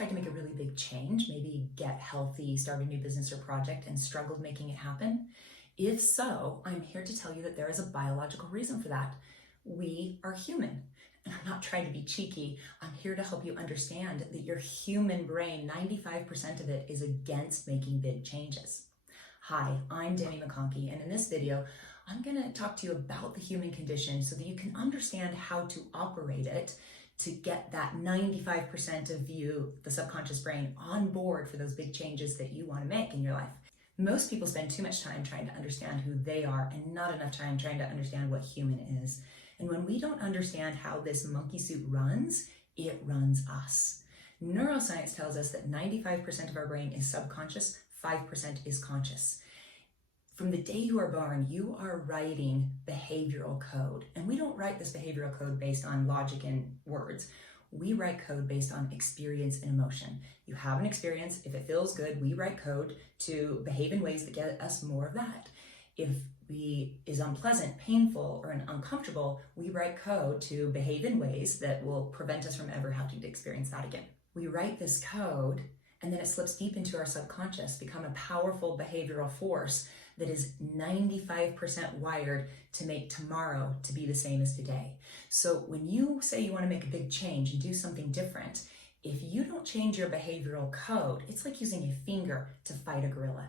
tried to make a really big change, maybe get healthy, start a new business or project, and struggled making it happen? If so, I'm here to tell you that there is a biological reason for that. We are human. And I'm not trying to be cheeky. I'm here to help you understand that your human brain, 95% of it is against making big changes. Hi, I'm Demi Mcconkie, and in this video, I'm going to talk to you about the human condition so that you can understand how to operate it to get that 95% of you, the subconscious brain, on board for those big changes that you want to make in your life. Most people spend too much time trying to understand who they are and not enough time trying to understand what human is. And when we don't understand how this monkey suit runs, it runs us. Neuroscience tells us that 95% of our brain is subconscious, 5% is conscious. From the day you are born, you are writing behavioral code. And we don't write this behavioral code based on logic and words. We write code based on experience and emotion. You have an experience. If it feels good, we write code to behave in ways that get us more of that. If it is unpleasant, painful, or uncomfortable, we write code to behave in ways that will prevent us from ever having to experience that again. We write this code, and then it slips deep into our subconscious, become a powerful behavioral force that is 95% wired to make tomorrow to be the same as today. So when you say you want to make a big change and do something different, if you don't change your behavioral code, it's like using a finger to fight a gorilla.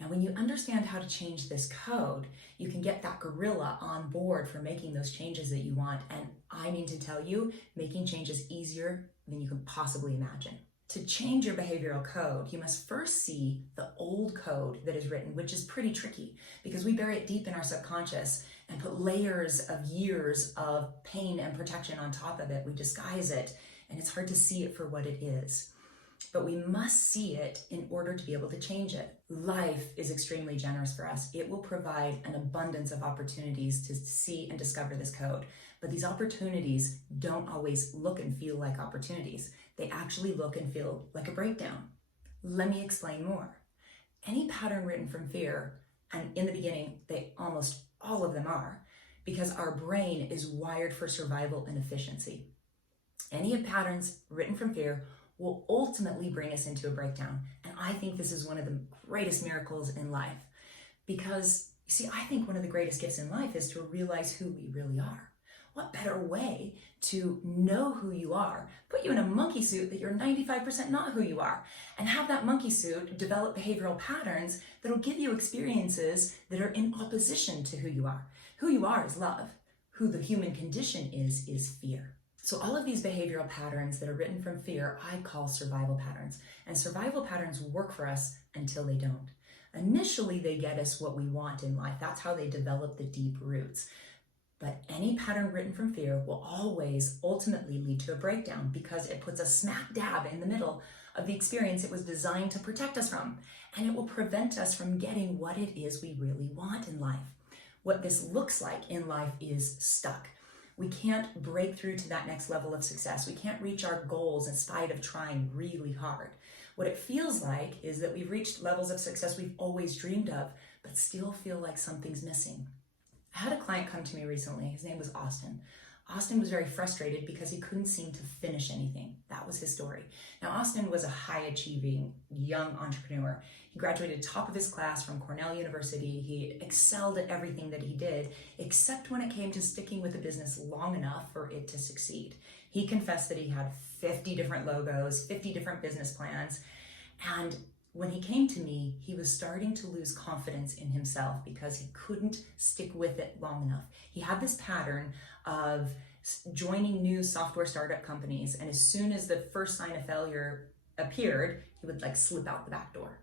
Now, when you understand how to change this code, you can get that gorilla on board for making those changes that you want. And I mean to tell you, making change is easier than you can possibly imagine. To change your behavioral code, you must first see the old code that is written, which is pretty tricky because we bury it deep in our subconscious and put layers of years of pain and protection on top of it. We disguise it, and it's hard to see it for what it is. But we must see it in order to be able to change it. Life is extremely generous for us. It will provide an abundance of opportunities to see and discover this code. But these opportunities don't always look and feel like opportunities. They actually look and feel like a breakdown. Let me explain more. Any pattern written from fear, and in the beginning, almost all of them are, because our brain is wired for survival and efficiency. Any patterns written from fear will ultimately bring us into a breakdown. And I think this is one of the greatest miracles in life. Because, you see, I think one of the greatest gifts in life is to realize who we really are. What better way to know who you are, put you in a monkey suit that you're 95% not who you are, and have that monkey suit develop behavioral patterns that'll give you experiences that are in opposition to who you are. Who you are is love. Who the human condition is fear. So all of these behavioral patterns that are written from fear, I call survival patterns. And survival patterns work for us until they don't. Initially, they get us what we want in life. That's how they develop the deep roots. But any pattern written from fear will always ultimately lead to a breakdown because it puts us smack dab in the middle of the experience it was designed to protect us from. And it will prevent us from getting what it is we really want in life. What this looks like in life is stuck. We can't break through to that next level of success. We can't reach our goals in spite of trying really hard. What it feels like is that we've reached levels of success we've always dreamed of, but still feel like something's missing. I had a client come to me recently. His name was Austin. Austin was very frustrated because he couldn't seem to finish anything. That was his story. Now, Austin was a high-achieving young entrepreneur. He graduated top of his class from Cornell University. He excelled at everything that he did, except when it came to sticking with a business long enough for it to succeed. He confessed that he had 50 different logos, 50 different business plans, and when he came to me, he was starting to lose confidence in himself because he couldn't stick with it long enough. He had this pattern of joining new software startup companies, and as soon as the first sign of failure appeared, he would slip out the back door.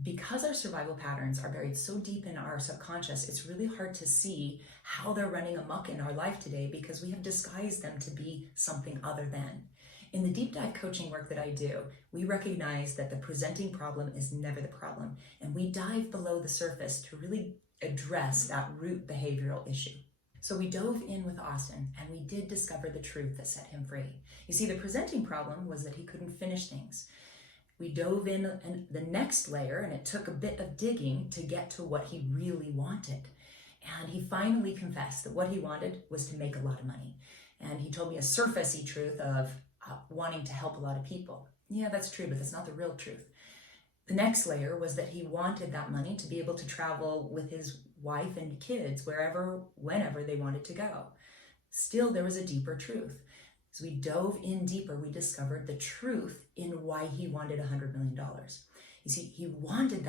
Because our survival patterns are buried so deep in our subconscious, it's really hard to see how they're running amok in our life today because we have disguised them to be something other than. In the deep dive coaching work that I do, we recognize that the presenting problem is never the problem, and we dive below the surface to really address that root behavioral issue. So we dove in with Austin, and we did discover the truth that set him free. You see, the presenting problem was that he couldn't finish things. We dove in the next layer, and it took a bit of digging to get to what he really wanted. And he finally confessed that what he wanted was to make a lot of money. And he told me a surfacey truth of wanting to help a lot of people. Yeah, that's true, but that's not the real truth. The next layer was that he wanted that money to be able to travel with his wife and kids wherever, whenever they wanted to go. Still, there was a deeper truth. As we dove in deeper, we discovered the truth in why he wanted $100 million. You see, he wanted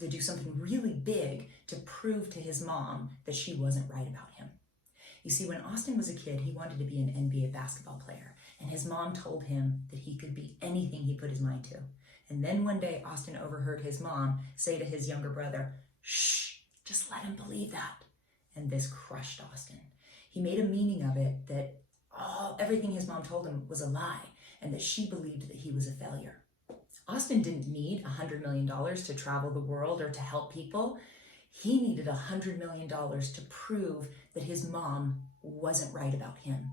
to do something really big to prove to his mom that she wasn't right about him. You see, when Austin was a kid, he wanted to be an NBA basketball player, and his mom told him that he could be anything he put his mind to. And then one day, Austin overheard his mom say to his younger brother, "Shh, just let him believe that." And this crushed Austin. He made a meaning of it that everything his mom told him was a lie, and that she believed that he was a failure. Austin didn't need $100 million to travel the world or to help people. He needed $100 million to prove that his mom wasn't right about him.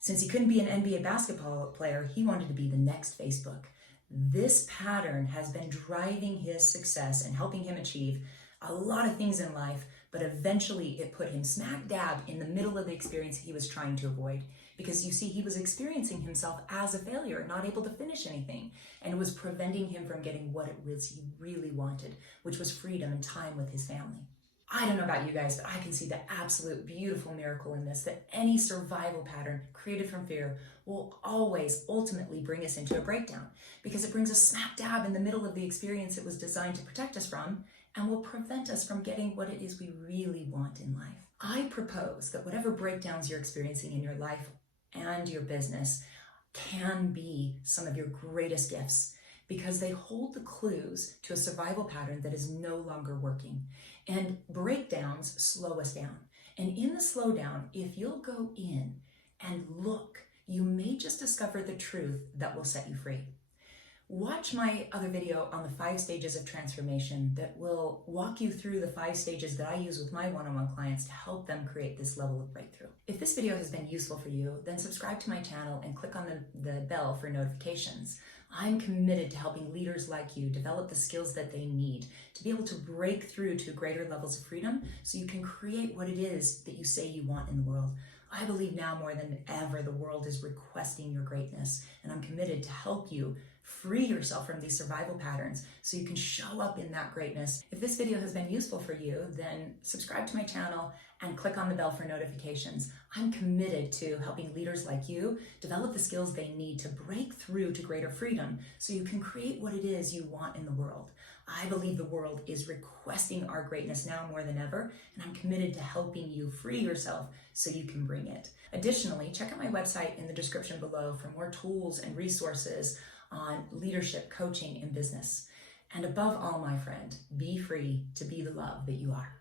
Since he couldn't be an NBA basketball player, he wanted to be the next Facebook. This pattern has been driving his success and helping him achieve a lot of things in life, but eventually it put him smack dab in the middle of the experience he was trying to avoid. Because you see, he was experiencing himself as a failure, not able to finish anything, and it was preventing him from getting what it was he really wanted, which was freedom and time with his family. I don't know about you guys, but I can see the absolute beautiful miracle in this, that any survival pattern created from fear will always ultimately bring us into a breakdown, because it brings us smack dab in the middle of the experience it was designed to protect us from, and will prevent us from getting what it is we really want in life. I propose that whatever breakdowns you're experiencing in your life and your business can be some of your greatest gifts, because they hold the clues to a survival pattern that is no longer working. And breakdowns slow us down. And in the slowdown, if you'll go in and look, you may just discover the truth that will set you free. Watch my other video on the 5 stages of transformation that will walk you through the 5 stages that I use with my one-on-one clients to help them create this level of breakthrough. If this video has been useful for you, then subscribe to my channel and click on the bell for notifications. I'm committed to helping leaders like you develop the skills that they need to be able to break through to greater levels of freedom so you can create what it is that you say you want in the world. I believe now more than ever the world is requesting your greatness, and I'm committed to help you free yourself from these survival patterns so you can show up in that greatness. If this video has been useful for you, then subscribe to my channel and click on the bell for notifications. I'm committed to helping leaders like you develop the skills they need to break through to greater freedom so you can create what it is you want in the world. I believe the world is requesting our greatness now more than ever, and I'm committed to helping you free yourself so you can bring it. Additionally, check out my website in the description below for more tools and resources on leadership, coaching, and business. And above all, my friend, be free to be the love that you are.